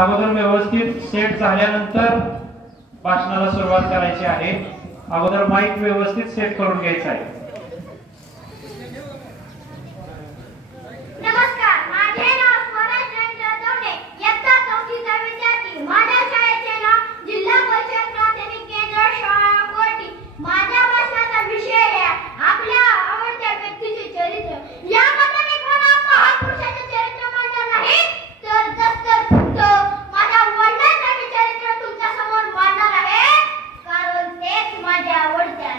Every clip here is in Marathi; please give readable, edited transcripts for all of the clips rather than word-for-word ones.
अगोदर व्यवस्थित सेट झाल्यानंतर भाषणाला सुरुवात करायची आहे। अगोदर माईक व्यवस्थित सेट करून घ्यायचा आहे। नमस्कार, माझे नाव स्वराज रंजन, इयत्ता 4वीचा विद्यार्थी। माझ्या शाळेचे नाव जिल्हा परिषद प्राथमिक केंद्र शाळा कोटी। माझ्या भाषणाचा विषय आहे आपल्या आवडत्या व्यक्तीचे चरित्र। यामध्ये मी कोणा महापुरुषाचे चरित्र मांडणार नाही, तर दत्तर फक्त माझ्या वडिलांचे चरित्र तुमच्या समोर मांडणार आहे, कारण तेच माझ्या आवडते।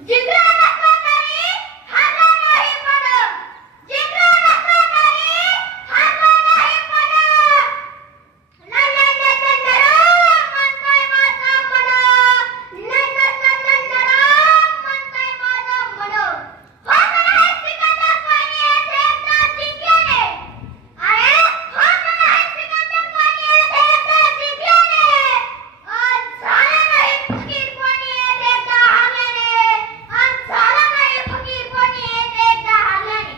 जिंकला नसला तरी हारला नाही पडत, जिंकला नसला तरी हारला नाही पडत। म्हणतोय माझं मन, म्हणतोय माझं मन। होत नाही सिकंदर पाणी येथे एकदा जिंकल्याने, अरे होत नाही सिकंदर पाणी येथे एकदा जिंकल्याने, झाला नाही फकीर कोणी येथे एकदा हारल्याने, झाला नाही फकीर कोणी येथे एकदा हारल्याने।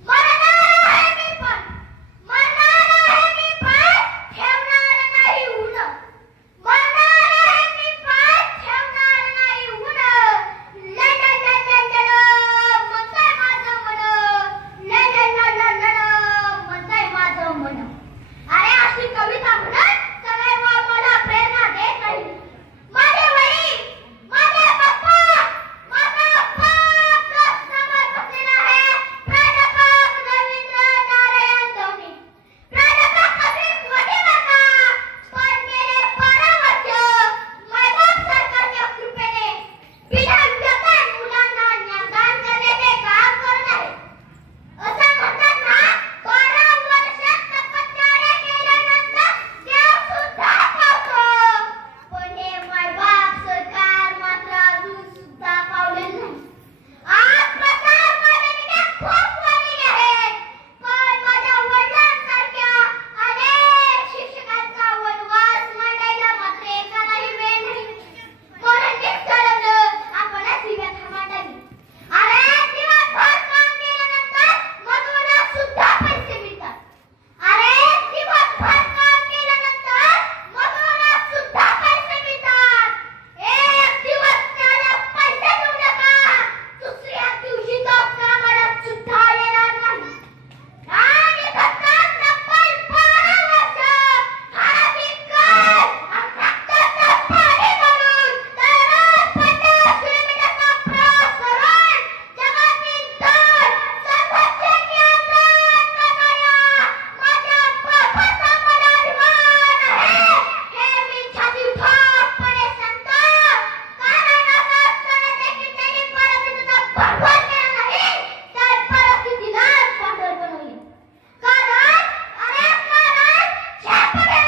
मरणार आहे मी पण, मरणार आहे मी पण, ठेवणार नाही ऊन, मरणार आहे मी पण, ठेवणार नाही ऊन। म्हणतंय माझं मन, म्हणतंय माझं मन। अरे अशी कविता म्हणत सदैव मला प्रेरणा देत राहील माझे वडील, माझे पप्पा, माझा बाप समोर बसलेला आहे प्राध्यापक रवींद्र नारायण दवणे। प्राध्यापक कधी मोठे बघा, पण गेले 12 वर्ष मायबाप सरकारच्या कृपेने बिना व्यसन मुलांना ज्ञानदान करण्याचे काम करत आहे। असं म्हणतात ना, 12 वर्ष तपश्चर्या केल्यानंतर देव सुद्धा पावतो, पण हे मायबाप सरकार मात्र अजून सुद्धा पावलेलं नाही। आज प्रसार माध्यमिका खूप वाढलेली आहेत, पण माझ्या वडिलांसारख्या अनेक शिक्षकांचा वनवास मांडायला मात्र एकालाही वेळ नाही, म्हणून निष्ठेनं आपणच ही व्यथा मांडावी। अरे दिवसभर काम केल्यानंतर मजुराला सुद्धा पैसे मिळतात, अरे दिवसभर काम केल्यानंतर मजुराला सुद्धा पैसे मिळतात। एक दिवस त्याला पैसे देऊ नका, दुसऱ्या दिवशी तो कामाला सुद्धा येणार नाही। आणि तसंच तब्बल 12 वर्ष हाडाची कळ आणि रक्ताचं पाणी करून दररोज 50 किलोमीटरचा प्रवास करून जगातील दर सर्वोच्च ज्ञानदान करणाऱ्या माझ्या बापाचा मला अभिमान आहे, हे मी छाती ठामपणे सांगतो। कारण असं असताना देखील त्यांनी परिस्थितीचा पाठबळ केला नाही, तर परिस्थितीलाच पाठबळ बनवले। कारण छापडे